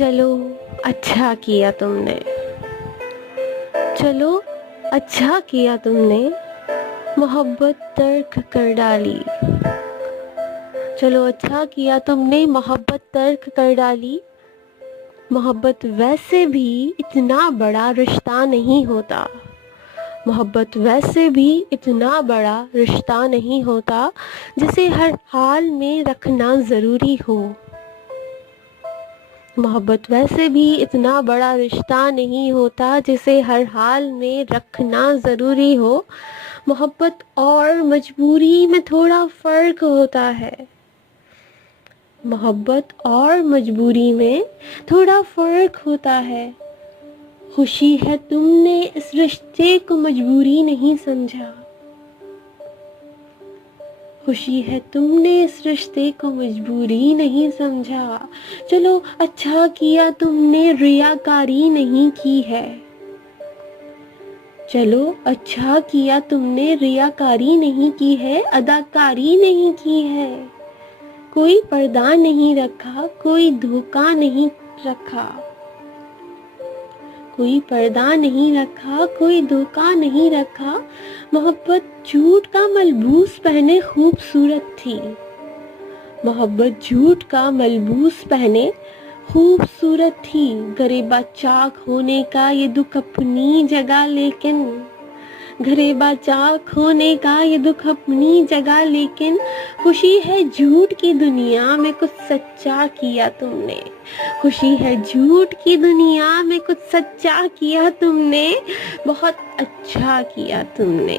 चलो अच्छा किया तुमने, चलो अच्छा किया तुमने, मोहब्बत तर्क कर डाली। चलो अच्छा किया तुमने, मोहब्बत तर्क कर डाली। मोहब्बत वैसे भी इतना बड़ा रिश्ता नहीं होता, मोहब्बत वैसे भी इतना बड़ा रिश्ता नहीं होता जिसे हर हाल में रखना ज़रूरी हो। मोहब्बत वैसे भी इतना बड़ा रिश्ता नहीं होता जिसे हर हाल में रखना ज़रूरी हो। मोहब्बत और मजबूरी में थोड़ा फ़र्क होता है, मोहब्बत और मजबूरी में थोड़ा फ़र्क होता है। खुशी है तुमने इस रिश्ते को मजबूरी नहीं समझा, खुशी है तुमने इस रिश्ते को मजबूरी नहीं समझा। चलो अच्छा किया तुमने, रियाकारी नहीं की है। चलो अच्छा किया तुमने, रियाकारी नहीं की है, अदाकारी नहीं की है। कोई पर्दा नहीं रखा, कोई धोखा नहीं रखा, कोई पर्दा नहीं रखा, कोई धोखा नहीं रखा। मोहब्बत झूठ का मलबूस पहने खूबसूरत थी, मोहब्बत झूठ का मलबूस पहने खूबसूरत थी। गरेबा चाक होने का ये दुख अपनी जगह, लेकिन गरेबा चाक होने का ये दुख अपनी जगह, लेकिन खुशी है झूठ की दुनिया में कुछ सच्चा किया तुमने। खुशी है झूठ की दुनिया में कुछ सच्चा किया तुमने, बहुत अच्छा किया तुमने।